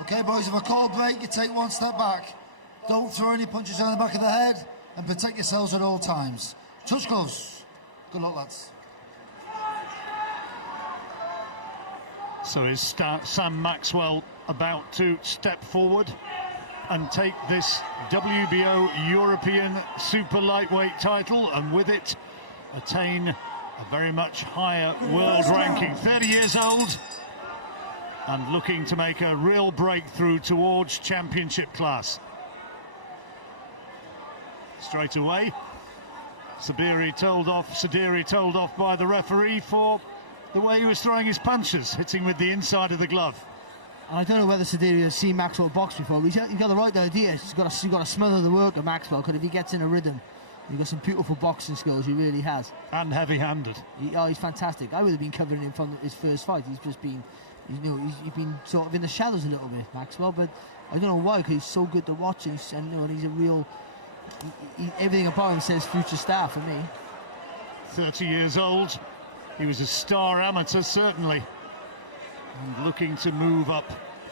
Okay, boys, if I call break, you take one step back. Don't throw any punches on the back of the head and protect yourselves at all times. Touch gloves. Good luck, lads. So is Sam Maxwell about to step forward and take this WBO European super lightweight title, and with it attain a very much higher world ranking. 30 years old and looking to make a real breakthrough towards championship class. Straight away, Sabri told off by the referee for the way he was throwing his punches, hitting with the inside of the glove. And I don't know whether Sediri has seen Maxwell box before, but he's got the right idea. He's got to smother the work of Maxwell, because if he gets in a rhythm, he's got some beautiful boxing skills, he really has. And heavy-handed. He's fantastic. I would have been covering him from his first fight. He's just been, he's been sort of in the shadows a little bit, Maxwell, but I don't know why, because he's so good to watch, and he's a real, everything about him says future star for me. 30 years old. He was a star amateur, certainly, and looking to move up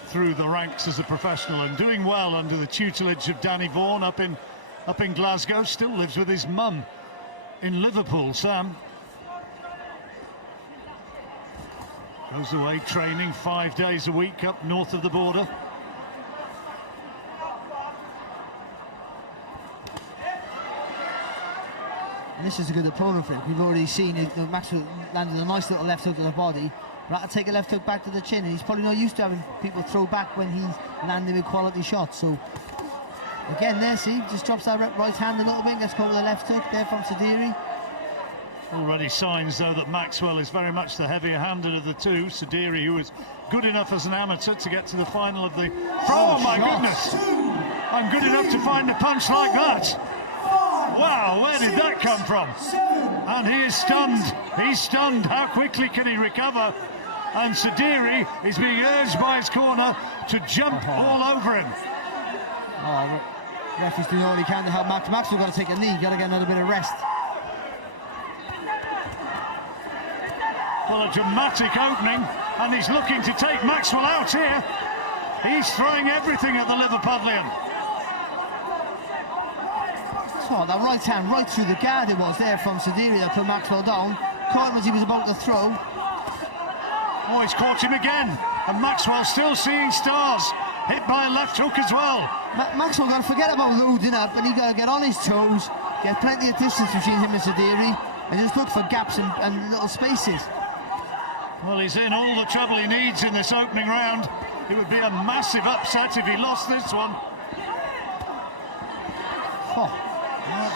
through the ranks as a professional, and doing well under the tutelage of Danny Vaughan up in Glasgow. Still lives with his mum in Liverpool, Sam. Goes away training 5 days a week up north of the border. And this is a good opponent for him. We've already seen it. Maxwell landed a nice little left hook to the body, but had to take a left hook back to the chin, and he's probably not used to having people throw back when he's landing with quality shots. So again there, see, just drops that right hand a little bit, gets caught with a left hook there from Sediri. Already signs, though, that Maxwell is very much the heavier-handed of the two. Sediri, who was good enough as an amateur to get to the final of the... Oh, my goodness! I'm good enough to find a punch like that! Wow, where did that come from? And he is stunned. He's stunned. How quickly can he recover? And Sediri is being urged by his corner to jump all over him. Oh, referee's doing all he can to help Max. Maxwell got to take a knee. Got to get another bit of rest. Well, a dramatic opening, and he's looking to take Maxwell out here. He's throwing everything at the Liverpudlian. Oh, that right hand right through the guard it was there from Sediri that put Maxwell down. Caught him as he was about to throw. Oh, he's caught him again, and Maxwell still seeing stars. Hit by a left hook as well. Maxwell got to forget about loading up, and he got to get on his toes, get plenty of distance between him and Sediri, and just look for gaps and little spaces. Well, he's in all the trouble he needs in this opening round. It would be a massive upset if he lost this one. Oh.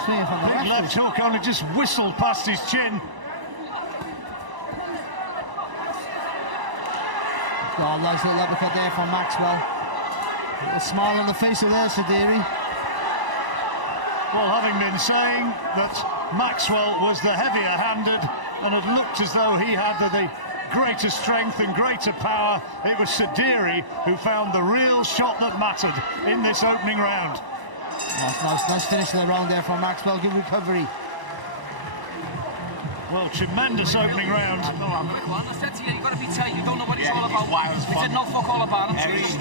Big left hook only just whistled past his chin. Oh, nice little uppercut there from Maxwell. A smile on the face of there, Sediri. Well, having been saying that Maxwell was the heavier-handed and it looked as though he had the greater strength and greater power, it was Sediri who found the real shot that mattered in this opening round. Nice finish of the round there from Maxwell. Good recovery. Well, tremendous opening round. I said to you, you've got to be tight. You don't know what it's all about. Is it not fuck all about? I'm serious.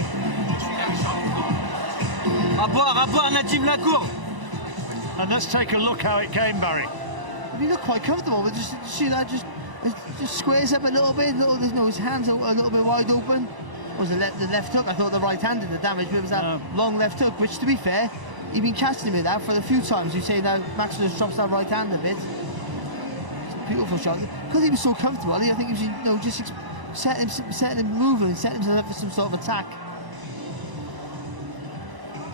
And let's take a look how it came, Barry. He looked quite comfortable, but just see that just squares up a little bit. His hands are a little bit wide open. Was the left hook? I thought the right hand did the damage, but it was that long left hook, which, to be fair, he'd been catching him with that for a few times. You say now Maxwell just drops that right hand a bit. It's a beautiful shot. Because he was so comfortable, I think he was just setting him moving and setting himself up for some sort of attack.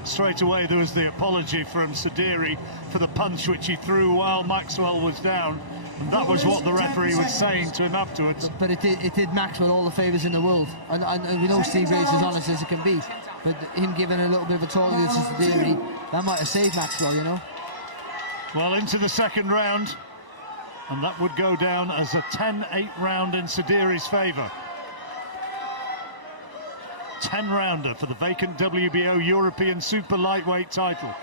Straight away there was the apology from Sediri for the punch which he threw while Maxwell was down. And that was what the referee was saying to him afterwards. But it did Maxwell all the favours in the world. And we know Steve Grace is as honest as it can be. But him giving a little bit of a talk to Sediri, that might have saved Maxwell, you know. Well, into the second round. And that would go down as a 10-8 round in Sediri's favour. 10-rounder for the vacant WBO European Super Lightweight title.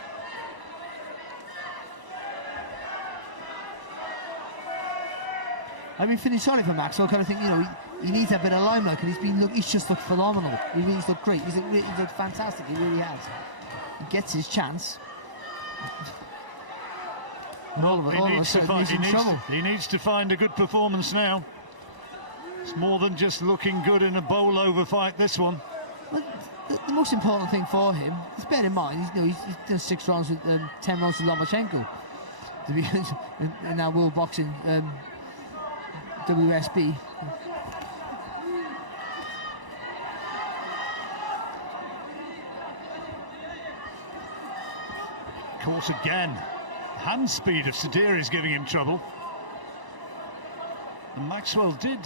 I've been feeling sorry for Maxwell, because I think, you know, he needs a bit of limelight, and he's just looked phenomenal. He really looked great. He's looked fantastic. He really has. He gets his chance. And all of a sudden he's in trouble. He needs to find a good performance now. It's more than just looking good in a bowl-over fight, this one. Well, the most important thing for him is, bear in mind, he's done 6 rounds with 10 rounds with Lomachenko to be in that World Boxing WSB. Caught again. Hand speed of Sediri is giving him trouble. And Maxwell did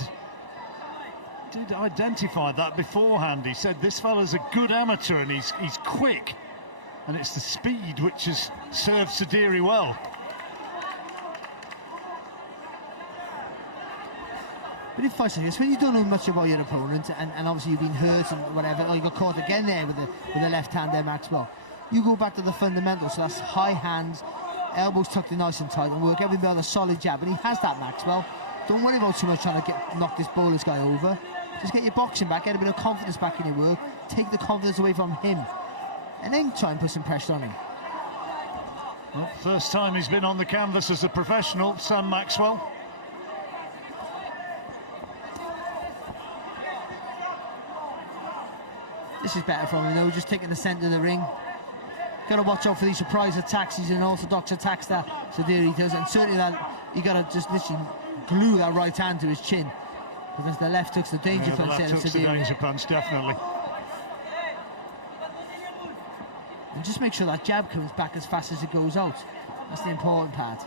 identify that beforehand. He said this fella's a good amateur and he's quick, and it's the speed which has served Sediri well. But in fights like this, when you don't know much about your opponent, and obviously you've been hurt and whatever, or you got caught again there with the left hand there, Maxwell, you go back to the fundamentals. So that's high hands, elbows tucked in nice and tight, and work every bit on a solid jab. And he has that, Maxwell. Don't worry about too much trying to knock this bowler's guy over. Just get your boxing back, get a bit of confidence back in your work, take the confidence away from him, and then try and put some pressure on him. Well, first time he's been on the canvas as a professional, Sam Maxwell. This is better from him though, just taking the centre of the ring. Got to watch out for these surprise attacks, these unorthodox attacks that Sediri does, and certainly that you got to just literally glue that right hand to his chin, because the left hook's the danger punch. The left hook's the danger punch, definitely. And just make sure that jab comes back as fast as it goes out. That's the important part.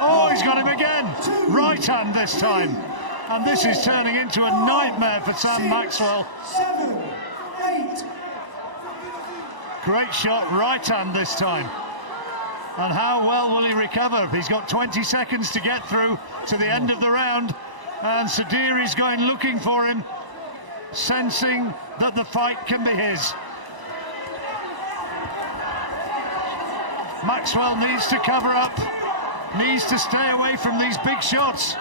Oh, he's got him again. Right hand this time. And this is turning into a nightmare for Sam Maxwell. 7, 8. Great shot, right hand this time. And how well will he recover? He's got 20 seconds to get through to the end of the round. And Sediri's going looking for him, sensing that the fight can be his. Maxwell needs to cover up, needs to stay away from these big shots.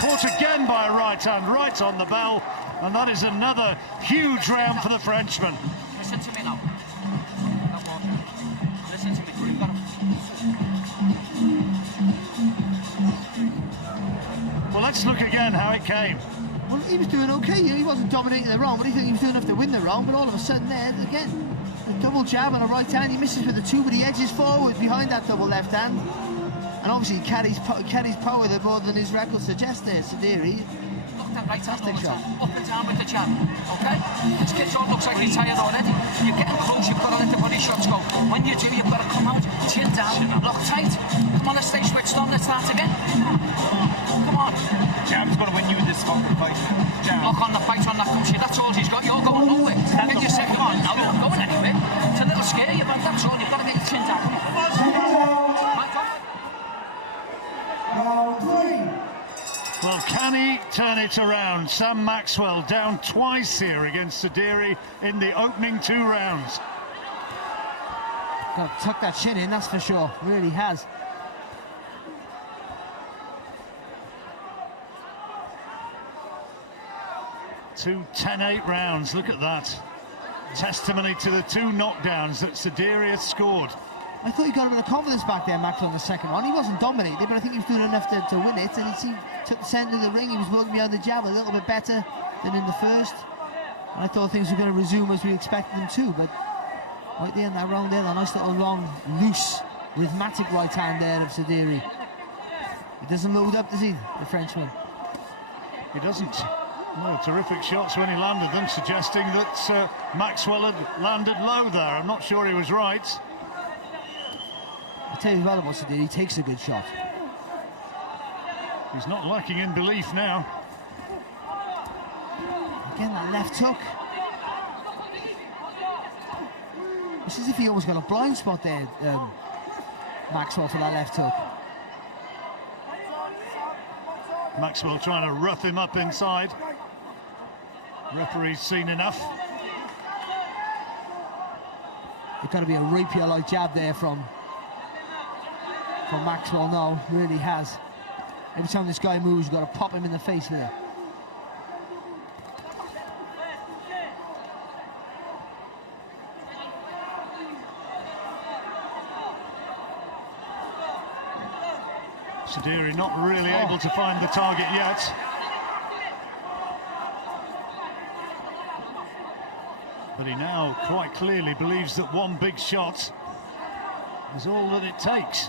Caught again by a right hand, right on the bell, and that is another huge round for the Frenchman. Listen to me now. Listen to me. You've got to... Well, let's look again how it came. Well, he was doing okay. He wasn't dominating the round, but he was doing enough to win the round. But all of a sudden, there again, the double jab on the right hand. He misses with the two, but he edges forward behind that double left hand. And obviously, he carries power there more than his record suggests. There, Sediri. Look at that right hand all the time, up and down with the jab. Okay, this kid all looks like he's tired already. You're getting close. You've got to let the body shots go. When you do, you've got to come out, chin down, lock tight. Come on, let's stay switched on. Let's start again. Come on. Jab's going to win you this fucking fight. Jab. Lock on the fight on that cushion. That's all he's got. You're going nowhere. Get your second on. Now you're not going anywhere. It's a little scary, but that's all. You've got to get your chin down. Well, can he turn it around? Sam Maxwell down twice here against Sediri in the opening 2 rounds. Got to tuck that chin in, that's for sure. Really has. Two 10-8 rounds, look at that. Testimony to the 2 knockdowns that Sediri has scored. I thought he got a bit of confidence back there, Maxwell, in the second round. He wasn't dominating, but I think he was doing enough to win it. And he took the centre of the ring. He was working behind the jab a little bit better than in the first. And I thought things were going to resume as we expected them to. But right there in that round there, that nice little long, loose, rhythmic right hand there of Sediri. He doesn't load up, does he, the Frenchman? He doesn't. No, terrific shots when he landed them, suggesting that Maxwell had landed low there. I'm not sure he was right. I tell you what about Sediri, he takes a good shot. He's not lacking in belief now. Again, that left hook. It's as if he almost got a blind spot there, Maxwell, for that left hook. Maxwell trying to rough him up inside. Referee's seen enough. It's got to be a rapier-like jab there from Maxwell now, really has. Every time this guy moves, you've got to pop him in the face there. Sediri not really able to find the target yet. But he now quite clearly believes that one big shot is all that it takes.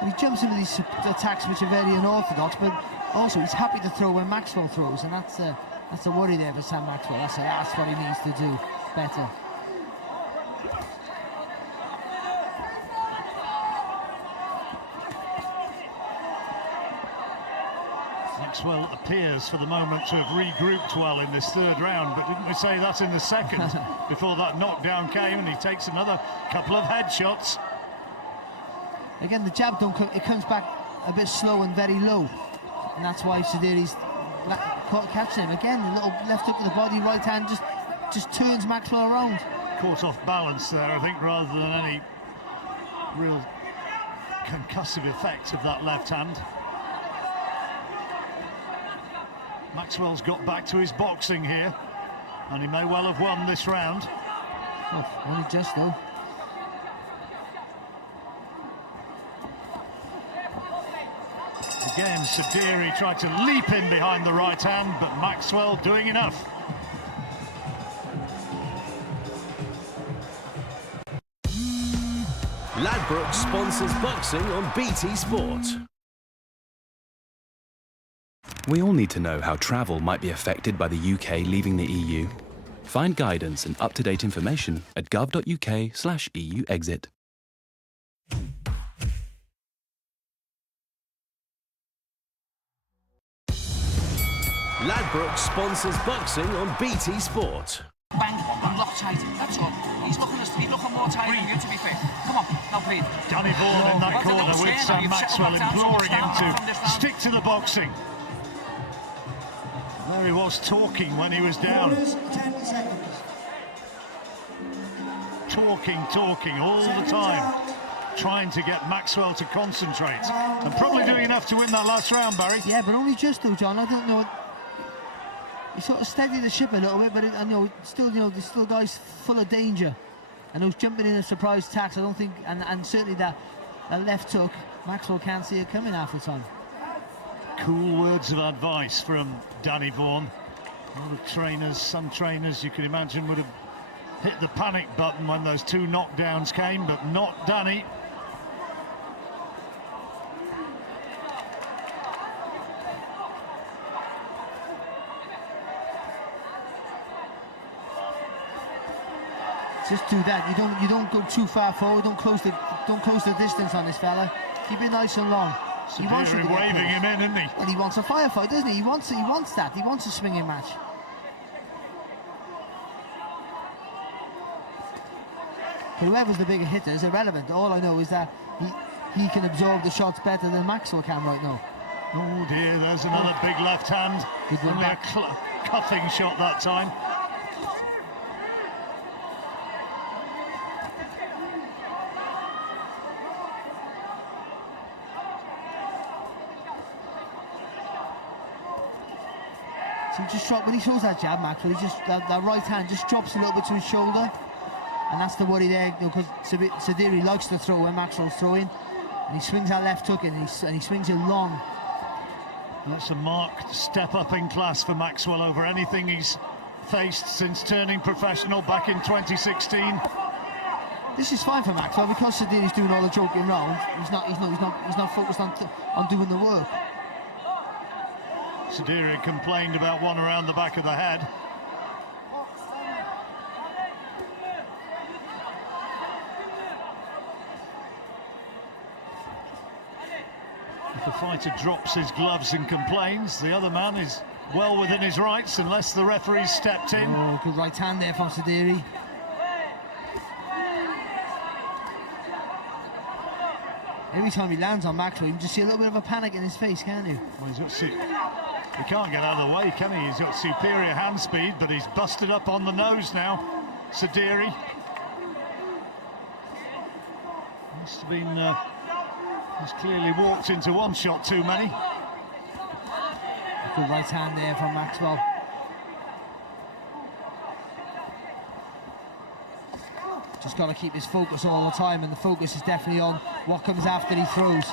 And he jumps into these attacks which are very unorthodox, but also he's happy to throw when Maxwell throws, and that's a worry there for Sam Maxwell. That's what he needs to do better. Maxwell appears for the moment to have regrouped well in this third round, but didn't we say that in the second before that knockdown came, and he takes another couple of headshots. Again, the jab it comes back a bit slow and very low, and that's why Sediri's catching him. Again, a little left hook to the body, right hand just turns Maxwell around. Caught off balance there, I think, rather than any real concussive effect of that left hand. Maxwell's got back to his boxing here, and he may well have won this round. Oh, only just though. Again, Sediri tried to leap in behind the right hand, but Maxwell doing enough. Ladbrokes sponsors boxing on BT Sport. We all need to know how travel might be affected by the UK leaving the EU. Find guidance and up-to-date information at gov.uk/EU exit. Ladbrokes sponsors boxing on BT Sport. Bang and lock tight. That's all. He's looking more tight than you, to be fair. Come on, now breathe. Danny Vaughan in that corner with Sam Maxwell imploring him to stick to the boxing. There he was talking when he was down. Talking all the time. Trying to get Maxwell to concentrate. And probably doing enough to win that last round, Barry. Yeah, but only just though, John. I don't know. He sort of steadied the ship a little bit, but I know still, there's still guys full of danger. And those jumping in a surprise attacks, I don't think, and certainly that left hook, Maxwell can't see it coming half the time. Cool words of advice from Danny Vaughan. A lot of trainers, some trainers you can imagine would have hit the panic button when those two knockdowns came, but not Danny. Just do that. You don't go too far forward. Don't close the distance on this fella. Keep it nice and long. He wants you to waving him in, isn't he? And he wants a firefight, doesn't he? He wants that. He wants a swinging match. But whoever's the bigger hitter is irrelevant. All I know is that he can absorb the shots better than Maxwell can right now. Oh dear, there's another big left hand. Only a cuffing shot that time. So he just when he throws that jab, Maxwell, that right hand just drops a little bit to his shoulder, and that's the worry there, because Sediri likes to throw when Maxwell's throwing, and he swings that left hook and he swings it long. That's a marked step up in class for Maxwell over anything he's faced since turning professional back in 2016. This is fine for Maxwell because Sediri's doing all the joking round. He's not focused on doing the work. Sediri complained about one around the back of the head. If the fighter drops his gloves and complains, the other man is well within his rights unless the referee's stepped in. Oh, good right hand there from Sediri. Every time he lands on Maxwell, you can just see a little bit of a panic in his face, can't you? Well, he can't get out of the way, can he? He's got superior hand speed, but he's busted up on the nose now. Sediri. Must have been, he's clearly walked into one shot too many. Good right hand there from Maxwell. Just got to keep his focus all the time, and the focus is definitely on what comes after he throws.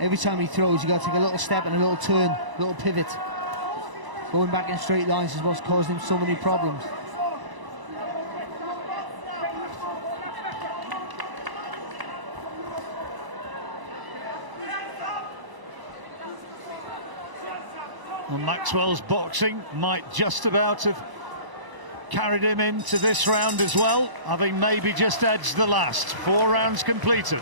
Every time he throws, you got to take a little step and a little turn, a little pivot. Going back in straight lines is what's caused him so many problems. Well, Maxwell's boxing might just about have carried him into this round as well, having maybe just edged the last. 4 rounds completed.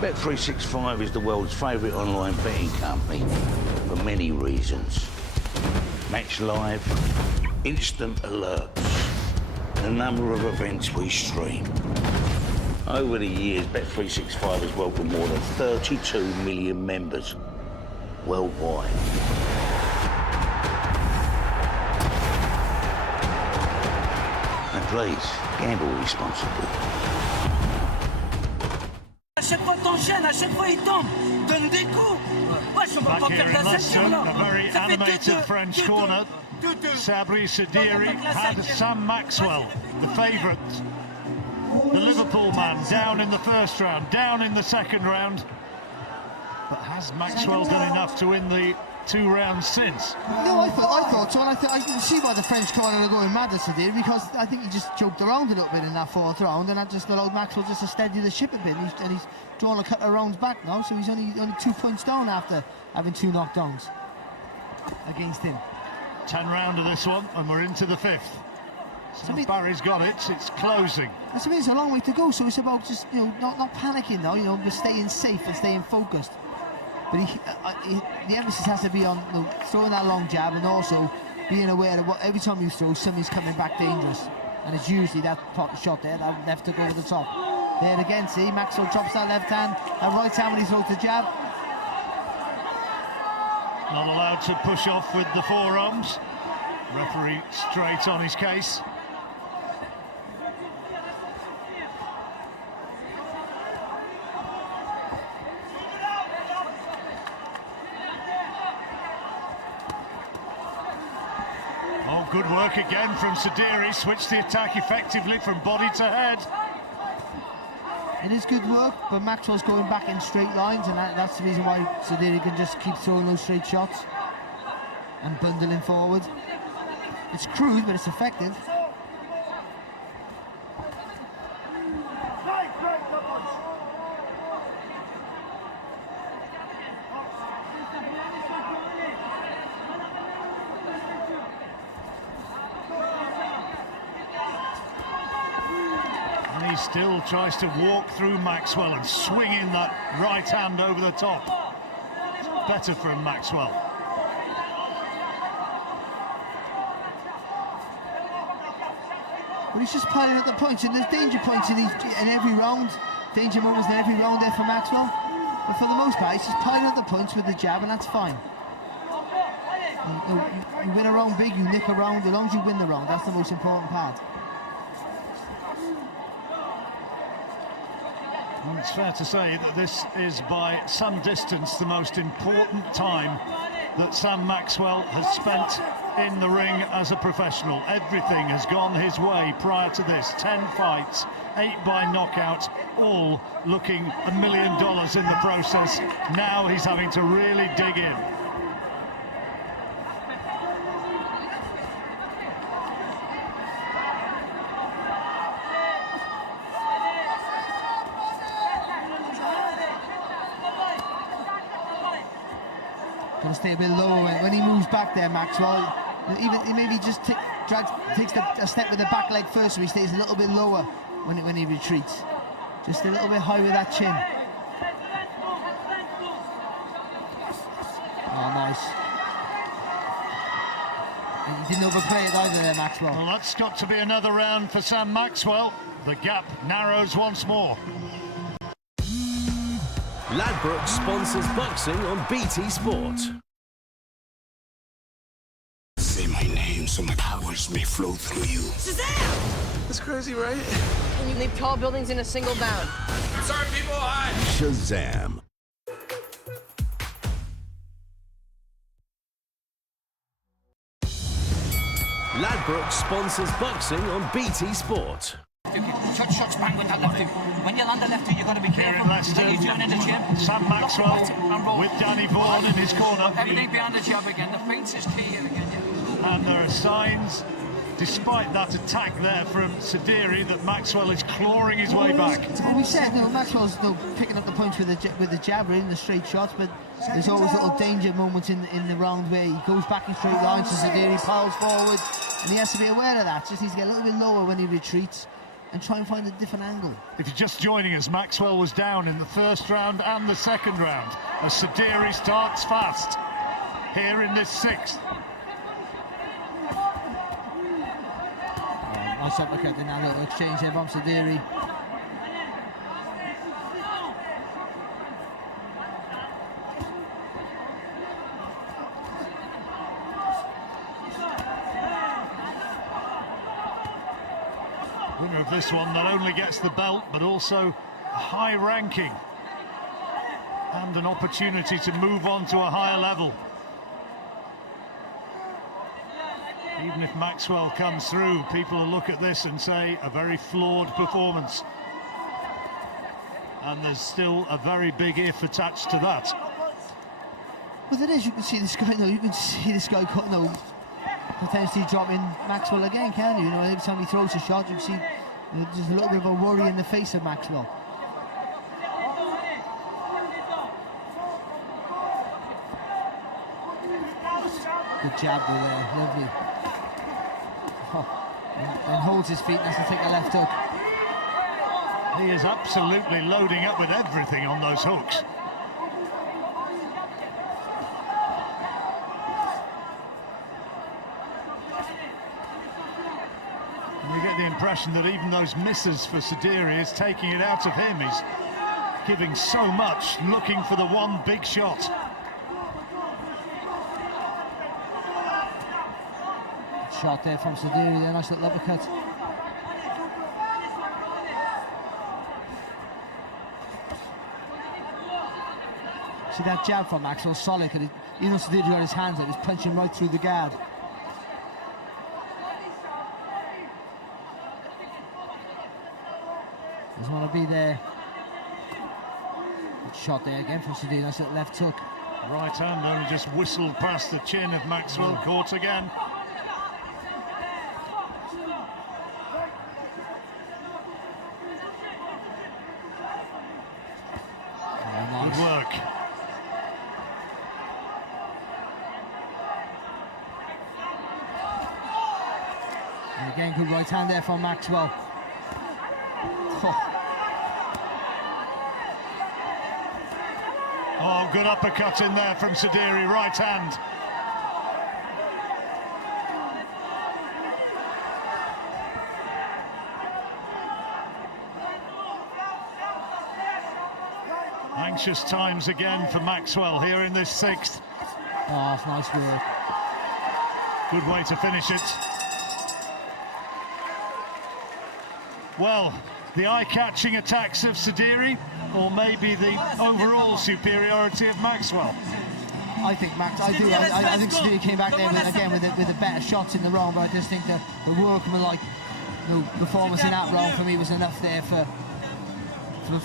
Bet365 is the world's favourite online betting company for many reasons. Match live, instant alerts, and a number of events we stream. Over the years, Bet365 has welcomed more than 32 million members worldwide. And please, gamble responsibly. À chaque fois t'enchaînes, à chaque fois il tombe, donne des coups. Ouais, on va Back pas here perdre in la Leicester, ceinture là. a very Ça fait animated French corner. Sabri Sediri had Sam Maxwell, the favourite, the Liverpool man, down in the first round, down in the second round. But has Maxwell done enough to win the 2 rounds since? No, I thought so, and I can see why the French corner are going mad at Sediri, because I think he just joked around a little bit in that 4th round, and that just allowed Maxwell just to steady the ship a bit, and he's drawn a couple of rounds back now, so he's only 2 points down after having 2 knockdowns against him. 10 round of this one, and we're into the 5th. So Barry's got it, it's closing. That's what I mean, it's a long way to go, so it's about just, not panicking now, but staying safe and staying focused. But the emphasis has to be on throwing that long jab, and also being aware of what every time you throw, somebody's coming back dangerous. And it's usually that shot there, that left hook over the top. There again, see, Maxwell drops that left hand, that right hand when he throws the jab. Not allowed to push off with the forearms. Referee straight on his case. Oh, good work again from Sediri. Switched the attack effectively from body to head. It is good work, but Maxwell's going back in straight lines, and that's the reason why Sediri can just keep throwing those straight shots and bundling forward. It's crude, but it's effective. And he still tries to walk through Maxwell and swing in that right hand over the top. It's better from Maxwell. But he's just piling up the points, and there's danger points in every round, danger moments in every round there for Maxwell. But for the most part, he's just piling up the points with the jab, and that's fine. You win a round big, you nick a round, as long as you win the round, that's the most important part. Well, it's fair to say that this is by some distance the most important time that Sam Maxwell has spent in the ring as a professional. Everything has gone his way prior to this. 10 fights, 8 by knockout, all looking $1 million in the process. Now he's having to really dig in. Gonna stay a bit lower when he moves back there, Maxwell. Even maybe just takes a step with the back leg first, so he stays a little bit lower when he retreats. Just a little bit high with that chin. Oh, nice. He didn't overplay it either there, Maxwell. Well, that's got to be another round for Sam Maxwell. The gap narrows once more. Ladbrokes sponsors boxing on BT Sport. Say my name so so my powers may flow through you. Shazam! That's crazy, right? Can you leap tall buildings in a single bound? I'm sorry, people. Hi. Shazam! Ladbroke sponsors boxing on BT Sport. Touch shots bang with that left hook. When you land a left hook, you've got to be Here careful. in Leicester, You're doing in the gym. Sam Maxwell with Danny Vaughan in his corner. Everything behind the jab again. The feints is key here again. Yeah. And there are signs, despite that attack there from Sediri, that Maxwell is clawing his way back. Well, we said, Maxwell's picking up the punch with the jab, in the straight shots, but there's always little danger moments in the round where he goes back in straight lines to Sediri, piles forward, and he has to be aware of that. Just needs to get a little bit lower when he retreats and try and find a different angle. If you're just joining us, Maxwell was down in the first round and the second round as Sediri starts fast here in this sixth. Nice uppercut in that little exchange there from Sediri. Winner of this one not only gets the belt, but also a high ranking and an opportunity to move on to a higher level. Even if Maxwell comes through, people will look at this and say a very flawed performance. And there's still a very big if attached to that. But it is, you can see this guy, potentially dropping Maxwell again, can you? Every time he throws a shot, you can see there's a little bit of a worry in the face of Maxwell. Good jab there, lovely. And holds his feet, has to take a left hook. He is absolutely loading up with everything on those hooks. And you get the impression that even those misses for Sediri is taking it out of him. He's giving so much, looking for the one big shot. Shot there from Sediri, a nice little uppercut. See that jab from Maxwell, solid. Even though Sediri got his hands up, he's punching right through the guard. Doesn't want to be there. Good shot there again from Sediri, nice little left hook. Right hand only just whistled past the chin of Maxwell, caught again. Good work. And again, good right hand there from Maxwell. Oh, good uppercut in there from Sediri, right hand. Anxious times again for Maxwell here in this sixth. Oh, that's nice work. Good way to finish it. Well, the eye-catching attacks of Sediri, or maybe the overall superiority of Maxwell? I think I think Sediri came back there with the better shots in the round, but I just think the workmanlike performance in that round for me was enough there for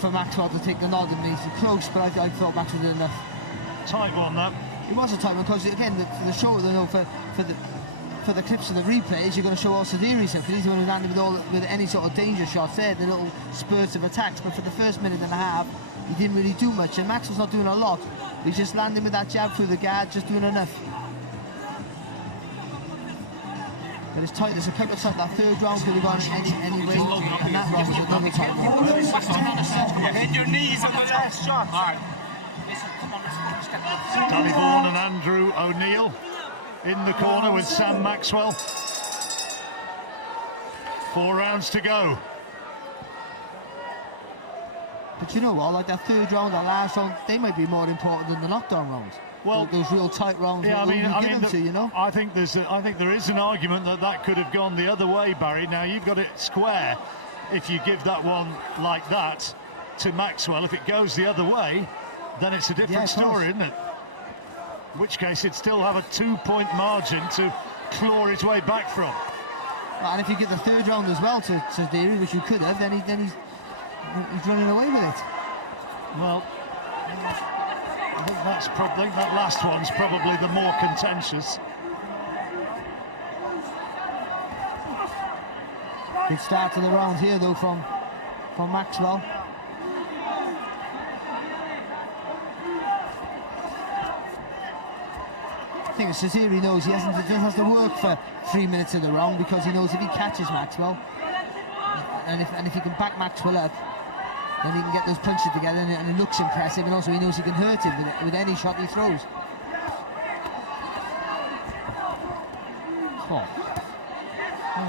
Maxwell to take the nod. And he's close, but I thought Maxwell did enough. Tight one, that. It was a tight one because again, for the show, for the clips of the replays, you're going to show all Sediri's stuff, because he's the one who landed with any sort of danger shots there, the little spurts of attacks. But for the first minute and a half, he didn't really do much, and Maxwell's not doing a lot. He's just landing with that jab through the guard, just doing enough. But it's tight. There's a couple of times. That third round could have gone any way, and that round was another tight one. Bend your knees on the last shot. All right. Danny Vaughan and Andrew O'Neill in the corner with Sam Maxwell. 4 rounds to go. But you know what, like that third round, that last round, they might be more important than the knockdown rounds. Well, those real tight rounds. Yeah, you know. I think there is an argument that could have gone the other way, Barry. Now you've got it square. If you give that one like that to Maxwell, if it goes the other way, then it's a different story, isn't it? In which case, he'd still have a 2-point margin to claw his way back from. And if you get the third round as well to Sediri, which you could have, then he's running away with it. Well, I think that last one's probably the more contentious. Good start to the round here, though, from Maxwell. I think Sediri knows he has to work for 3 minutes in the round, because he knows if he catches Maxwell, and if he can back Maxwell up, then he can get those punches together, and it looks impressive, and also he knows he can hurt him with any shot he throws. Well,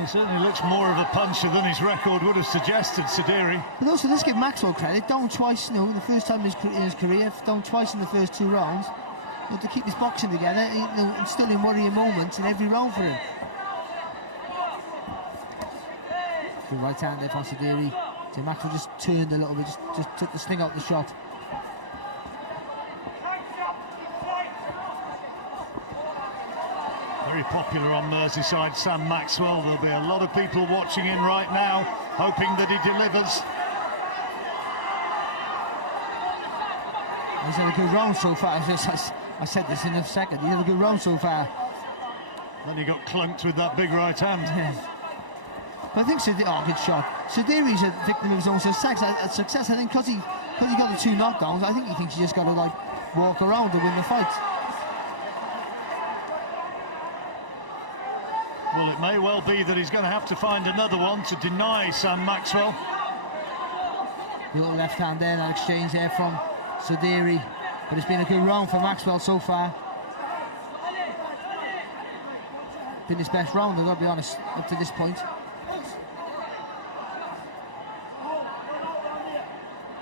he certainly looks more of a puncher than his record would have suggested, Sediri. But also, let's give Maxwell credit. Down twice, the first time in his career, down twice in the first 2 rounds. To keep his boxing together, and still in worrying moments in every round for him. Good right hand there from Sediri. So Maxwell just turned a little bit, just took the sting out the shot. Very popular on Merseyside, Sam Maxwell. There'll be a lot of people watching in right now, hoping that he delivers. He's had a good round so far. I said this in a second. He had a good round so far. Then he got clunked with that big right hand. Yeah. But I think good shot. Sediri's a victim of his own success. I think because he got the 2 knockdowns, I think he thinks he just got to walk around to win the fight. Well, it may well be that he's going to have to find another one to deny Sam Maxwell. Little left hand there, that exchange there from Sediri. But it's been a good round for Maxwell so far. Been his best round, I've got to be honest, up to this point.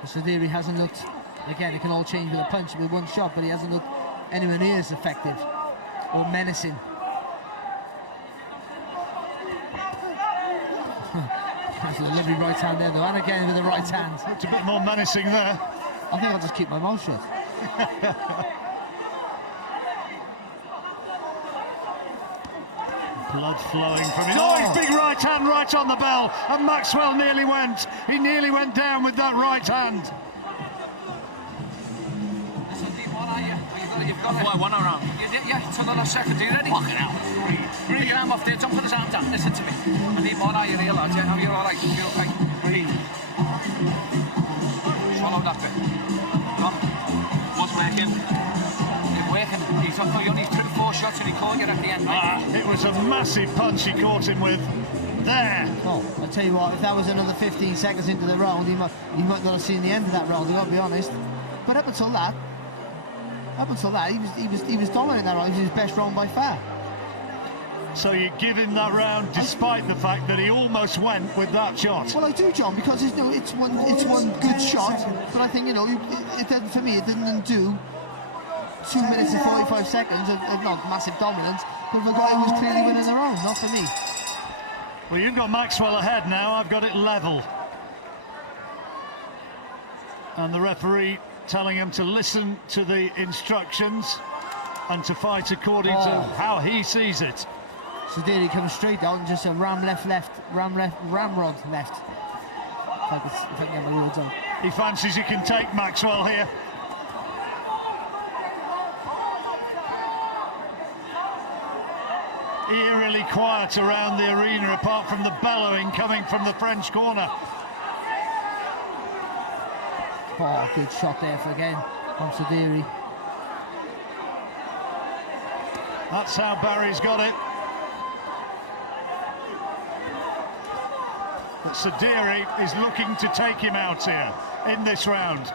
Sediri hasn't looked, again, it can all change with a punch, with one shot, but he hasn't looked anywhere near as effective or menacing. That's a lovely right hand there, though, and again with the right hand. Looked a bit more menacing there. I think I'll just keep my mouth shut. Blood flowing from it. Oh, his big right hand right on the bell, and Maxwell nearly went. He nearly went down with that right hand. You've got it. One around. Yeah, it's another second. Are you ready? Walk it out. Bring your arm off there. Don't put his arm down. Listen to me. I need more eye. You're real, lads. Yeah, you're all right. You're okay. Breathe. Swallow that bit. Come. What's working? It's working. He's only 3-4 shots and he caught you at the end, right? It was a massive punch he caught him with. There. Oh, I'll tell you what, if that was another 15 seconds into the round, he might not have seen the end of that round, I've got to be honest. But up until that, he was dominant that round. It was his best round by far. So you give him that round despite the fact that he almost went with that shot. Well, I do, John, because it's one good shot, but I think it didn't, for me, it didn't undo 2 minutes and 45 seconds of not massive dominance, but the guy was clearly winning the round, not for me. Well, you've got Maxwell ahead now. I've got it level, and the referee telling him to listen to the instructions and to fight according to how he sees it. Sediri comes straight out and just a ramrod left. If I can get my words out. He fancies he can take Maxwell here. Eerily quiet around the arena, apart from the bellowing coming from the French corner. Oh, good shot there again from Sediri. That's how Barry's got it. But Sediri is looking to take him out here in this round,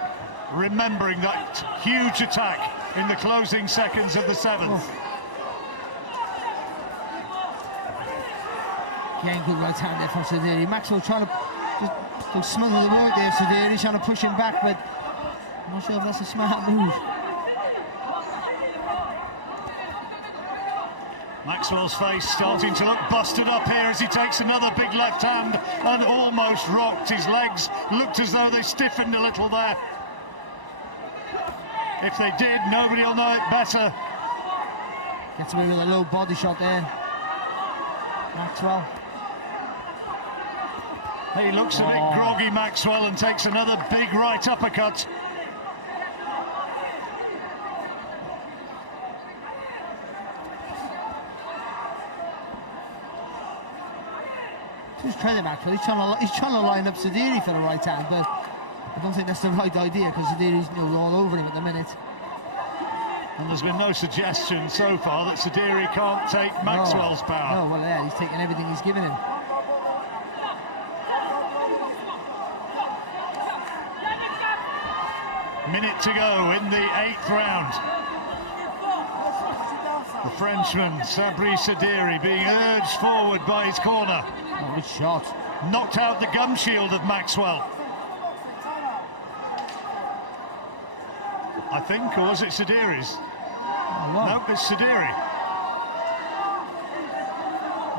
remembering that huge attack in the closing seconds of the 7th. Again, good right hand there from Sediri. Maxwell trying to smother the work there. Sediri trying to push him back, but I'm not sure if that's a smart move. Maxwell's face starting to look busted up here as he takes another big left hand and almost rocked. His legs looked as though they stiffened a little there. If they did, nobody will know it better. Gets away with a low body shot there, Maxwell. He looks a bit groggy, Maxwell, and takes another big right uppercut. Just credit Maxwell. He's trying to line up Sediri for the right hand, but I don't think that's the right idea because Sediri's all over him at the minute. And there's been no suggestion so far that Sediri can't take Maxwell's power. No, well, yeah, he's taking everything he's given him. Minute to go in the 8th round. The Frenchman, Sabri Sediri, being urged forward by his corner. Oh, good shot. Knocked out the gum shield of Maxwell. I think, or was it Sediri's? Oh, wow. No, it's Sediri.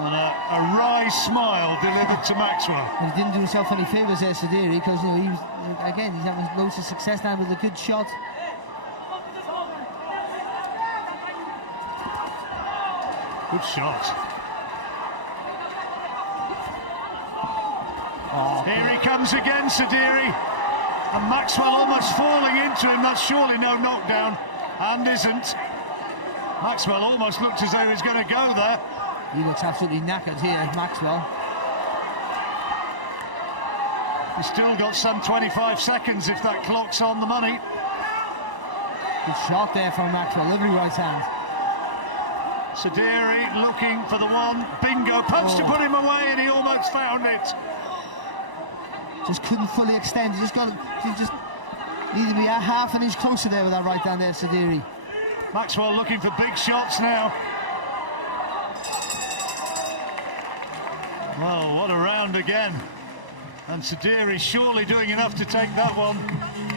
And a wry smile delivered to Maxwell. He didn't do himself any favours there, Sediri, because he was, again, he's having loads of success now with a good shot. Good shot. Here he comes again, Sediri. And Maxwell almost falling into him. That's surely no knockdown. And isn't. Maxwell almost looked as though he was going to go there. He looks absolutely knackered here, Maxwell. He's still got some 25 seconds if that clock's on the money. Good shot there from Maxwell, lovely right hand. Sediri looking for the one. Bingo, punch to put him away, and he almost found it. Just couldn't fully extend. He just needed to be a half an inch closer there with that right hand there, Sediri. Maxwell looking for big shots now. Well, what a round again. And Sediri surely doing enough to take that one.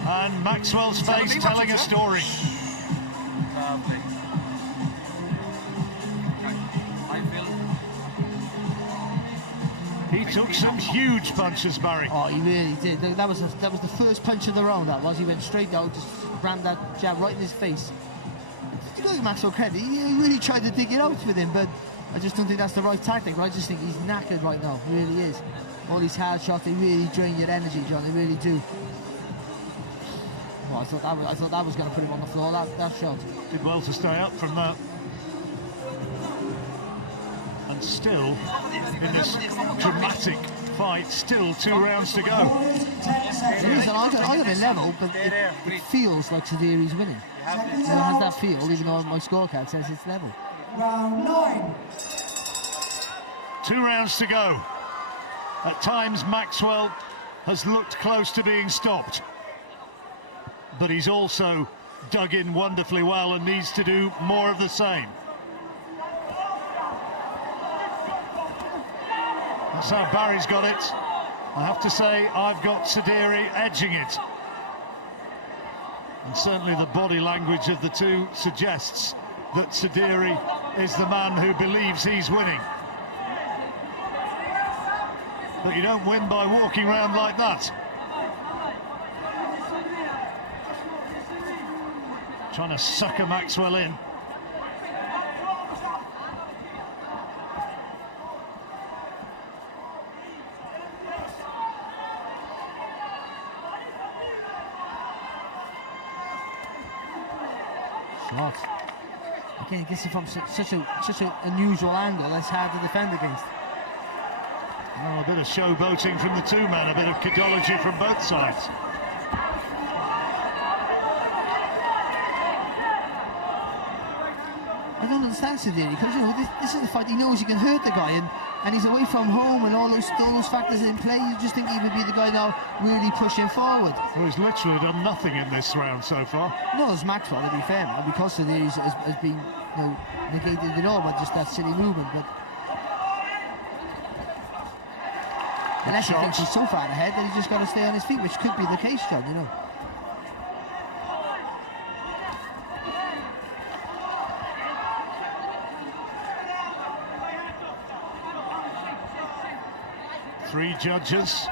And Maxwell's face telling a story. Lovely. He took some huge punches, Barry. Oh, he really did. That was the first punch of the round, that was. He went straight out, just rammed that jab right in his face. You got Maxwell credit. He really tried to dig it out with him, but I just don't think that's the right tactic. I just think he's knackered right now. He really is. All these hard shots, they really drain your energy, John. They really do. Well, I thought that was going to put him on the floor, that shot. Did well to stay up from that. And still, in this dramatic fight, still 2 rounds to go. Listen, I got it level, but it feels like Sediri's winning. It has that feel, even though my scorecard says it's level. Round 9. 2 rounds to go. At times, Maxwell has looked close to being stopped. But he's also dug in wonderfully well and needs to do more of the same. That's how Barry's got it. I have to say, I've got Sediri edging it. And certainly the body language of the two suggests that Sediri is the man who believes he's winning. But you don't win by walking around like that. Trying to sucker Maxwell in. Shot. Again, it gets it from such an unusual angle. That's hard to defend against. Oh, a bit of showboating from the two men, a bit of kidology from both sides. I don't understand Sediri, because this is the fight he knows he can hurt the guy, and he's away from home, and all those factors in play. You just think he would be the guy now really pushing forward. Well, he's literally done nothing in this round so far. No, it's Maxwell, to be fair, now, because Sediri has been negated it all by just that silly movement. But unless he thinks he's so far ahead that he's just got to stay on his feet, which could be the case, John, you know. 3 judges,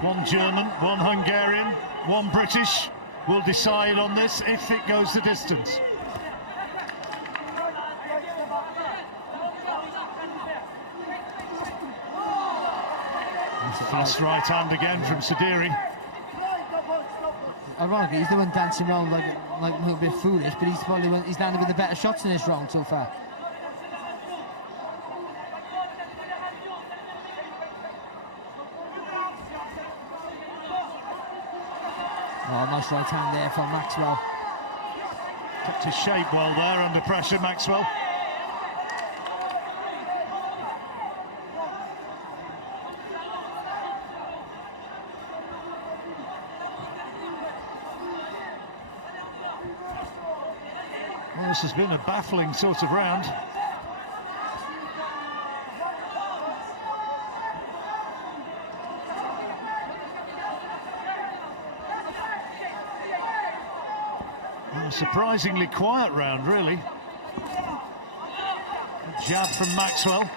1 German, 1 Hungarian, 1 British, will decide on this if it goes the distance. Fast right hand again from Sediri. Ironically, he's the one dancing around like a little bit foolish, but he's landed with the better shots in this round so far. Oh, nice right hand there from Maxwell. Kept his shape well there under pressure, Maxwell. Well, this has been a baffling sort of round. A surprisingly quiet round, really. A jab from Maxwell.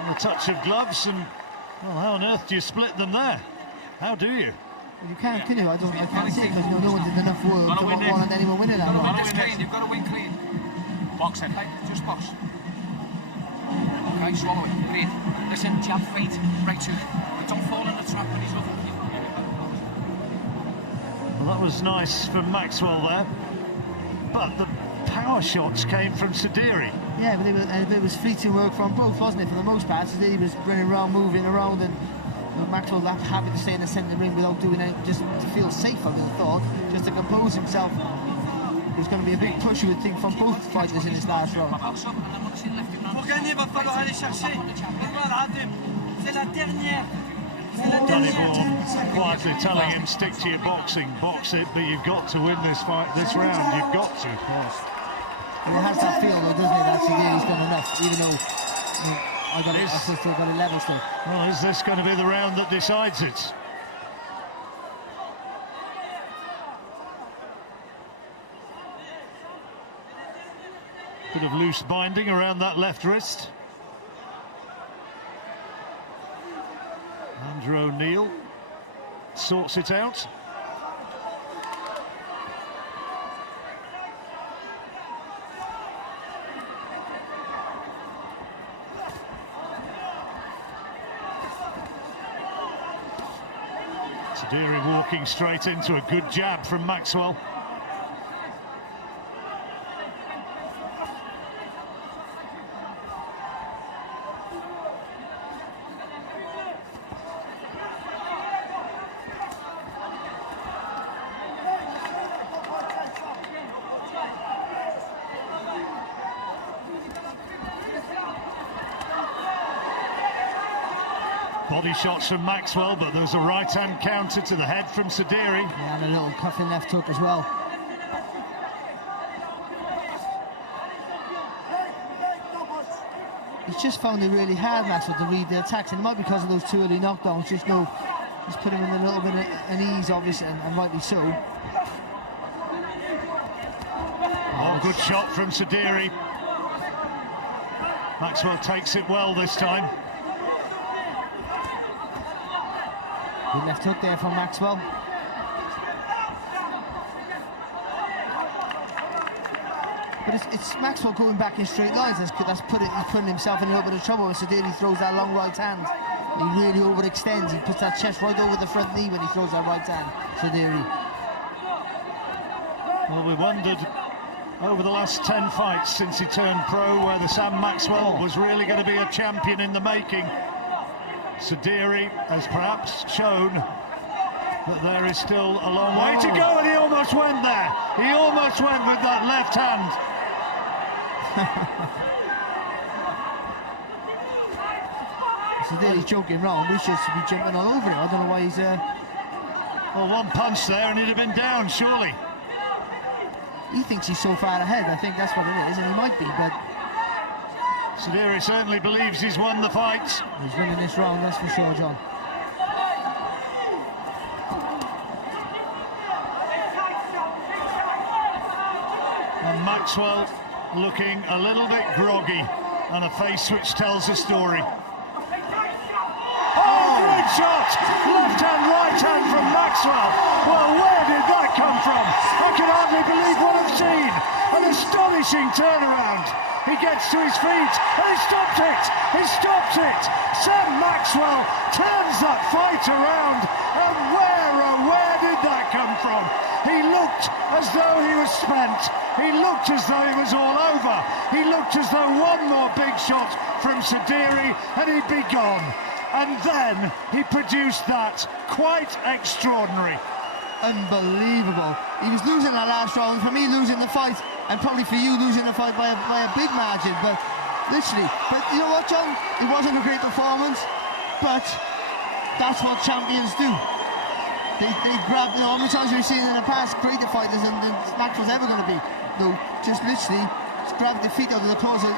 And a touch of gloves, and well, how on earth do you split them there? How do you? You can't, can you? I can't see, because no one did enough work to want anyone winning that one. You've got to win clean. Box it, just box. Okay, swallow it. Breathe. Listen, jab feet, right to. But don't fall in the trap when he's looking. Well, that was nice from Maxwell there, but the power shots came from Sediri. Yeah, but it was fleeting work from both, wasn't it? For the most part, Sediri was running around, moving around, and Maxwell happy to stay in the centre of the ring without doing anything, just to feel safe, I would have thought, just to compose himself. There's going to be a big push, you would think, from both fighters in this last round. Pour gagner, va falloir aller chercher. C'est la dernière. Donegal quietly telling him, stick to your boxing, box it, but you've got to win this fight, this round, you've got to. Of course. Well, it has that feel, though, doesn't it, that Sediri's done enough, even though I still got a level still. Well, is this going to be the round that decides it? Bit of loose binding around that left wrist. Andrew O'Neill sorts it out. Sediri walking straight into a good jab from Maxwell. Body shots from Maxwell, but there's a right-hand counter to the head from Sediri. Yeah, and a little cuffing left hook as well. He's just found it really hard, Maxwell, to read the attacks, and it might be because of those 2 early knockdowns. Just put him in a little bit of an ease, obviously, and rightly so. Oh, good shot from Sediri. Maxwell takes it well this time. Good left hook there from Maxwell. But it's Maxwell going back in straight lines. He's putting himself in a little bit of trouble. When Sediri throws that long right hand, he really overextends. He puts that chest right over the front knee when he throws that right hand, Sediri. Well, we wondered over the last 10 fights since he turned pro whether Sam Maxwell was really going to be a champion in the making. Sediri has perhaps shown that there is still a long way to go, and he almost went there. He almost went with that left hand. Sediri's joking wrong. We should be jumping all over him. I don't know why he's Well, one punch there and he'd have been down, surely. He thinks he's so far ahead. I think that's what it is, and he might be, but Sediri certainly believes he's won the fight. He's winning this round, that's for sure, John. And Maxwell looking a little bit groggy, and a face which tells a story. shot. Left hand, right hand from Maxwell. Well, where did that come from? I can hardly believe what I've seen. An astonishing turnaround. He gets to his feet and he stops it. He stops it. Sam Maxwell turns that fight around. And where did that come from? He looked as though he was spent. He looked as though it was all over. He looked as though one more big shot from Sediri and he'd be gone. And then he produced that. Quite extraordinary. Unbelievable. He was losing that last round. For me, losing the fight, and probably for you, losing the fight by a big margin. But literally, but you know what, John? It wasn't a great performance, but that's what champions do. They grab, you know, how many times we've seen in the past greater fighters than Maxwell's ever going to be. No, just literally just grab defeat out of the cause of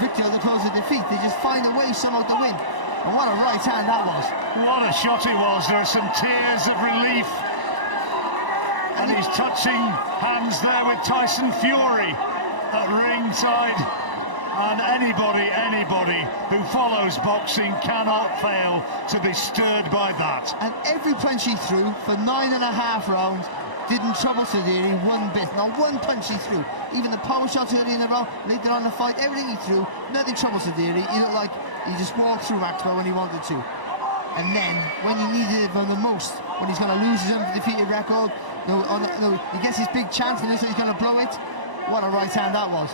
victory out of the cause of defeat. They just find a way somehow to win. And what a right hand that was. What a shot it was. There are some tears of relief. And he's touching hands there with Tyson Fury at ringside. And anybody who follows boxing cannot fail to be stirred by that. And every punch he threw for 9.5 rounds didn't trouble Sediri one bit. Not one punch he threw. Even the power shots early in the round, later on in the fight, everything he threw, nothing troubled Sediri. He looked like he just walked through Maxwell when he wanted to. And then, when he needed it the most, when he's going to lose his undefeated record, he gets his big chance and looks like he's going to blow it. What a right hand that was.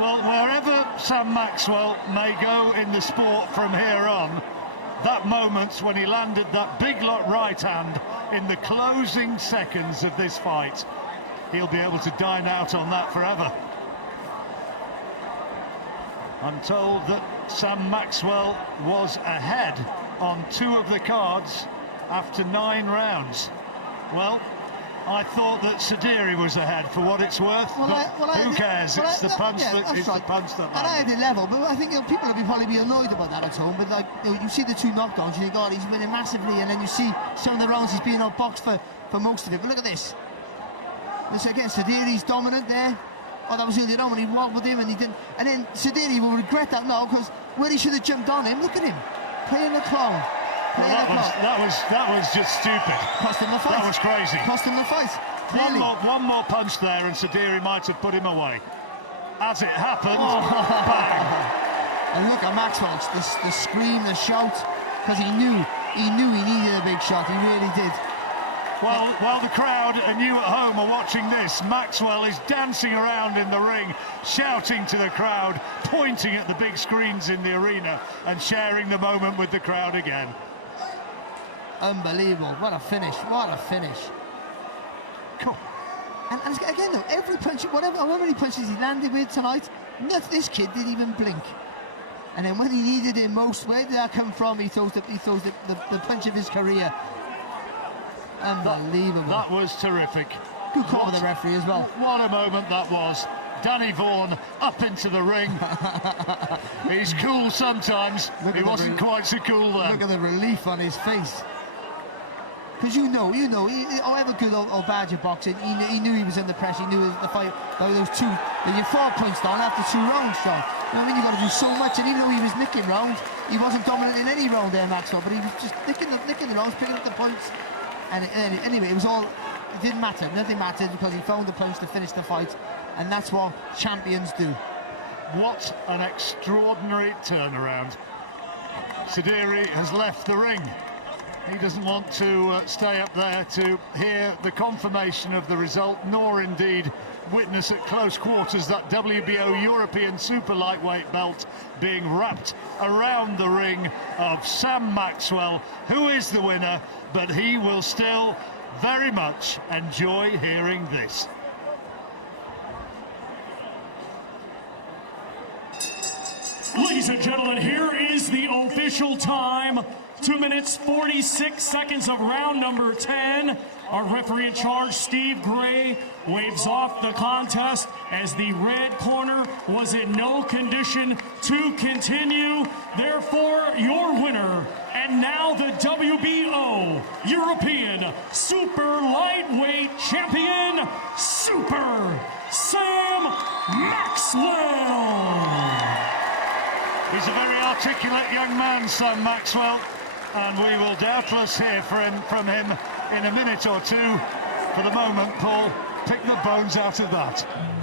Well, wherever Sam Maxwell may go in the sport from here on, that moment when he landed that big right hand in the closing seconds of this fight, he'll be able to dine out on that forever. I'm told that Sam Maxwell was ahead on 2 of the cards after 9 rounds. Well, I thought that Sediri was ahead for what it's worth, who cares? It's the punch that And I had it level, but I think people will probably be annoyed about that at home. But like you see the 2 knockdowns, you think, God, he's winning massively, and then you see some of the rounds he's being outboxed for most of it. But look at this. This again, Sediri's dominant there. Oh, that was earlier on when he wobbled him and he didn't. And then Sediri will regret that now because where he should have jumped on him. Look at him playing the clown. That was just stupid. Cost him the fight. That was crazy. Cost him the fight. One more punch there and Sediri might have put him away. As it happened, bang. And look at Maxwell, the scream, the shout, because he knew he needed a big shot. He really did. Well, while the crowd and you at home are watching this, Maxwell is dancing around in the ring, shouting to the crowd, pointing at the big screens in the arena and sharing the moment with the crowd again. Unbelievable. What a finish. What a finish. Cool. And again, though, every punch, however many punches he landed with tonight, this kid didn't even blink. And then when he needed it most, where did that come from? He throws the punch of his career. Unbelievable. That was terrific. Good call with the referee as well. What a moment that was. Danny Vaughan up into the ring. He's cool sometimes. He wasn't quite so cool then. Look at the relief on his face. Because you know, however good or bad your boxing, he knew he was under pressure. He knew the fight. Those 2, you're 4 points down after 2 rounds, John. You know what I mean? You've got to do so much, and even though he was nicking rounds, he wasn't dominant in any round there, Maxwell. But he was just nicking the rounds, picking up the punch. And anyway, it didn't matter. Nothing mattered because he found the punch to finish the fight, and that's what champions do. What an extraordinary turnaround. Sediri has left the ring. He doesn't want to stay up there to hear the confirmation of the result, nor indeed witness at close quarters that WBO European super lightweight belt being wrapped around the ring of Sam Maxwell, who is the winner, but he will still very much enjoy hearing this. Ladies and gentlemen, here is the official time. 2 minutes, 46 seconds of round number 10. Our referee in charge, Steve Gray, waves off the contest as the red corner was in no condition to continue. Therefore, your winner, and now the WBO European Super Lightweight Champion, Super Sam Maxwell. He's a very articulate young man, Sam Maxwell. and we will doubtless hear from him in a minute or two. For the moment, Paul, pick the bones out of that.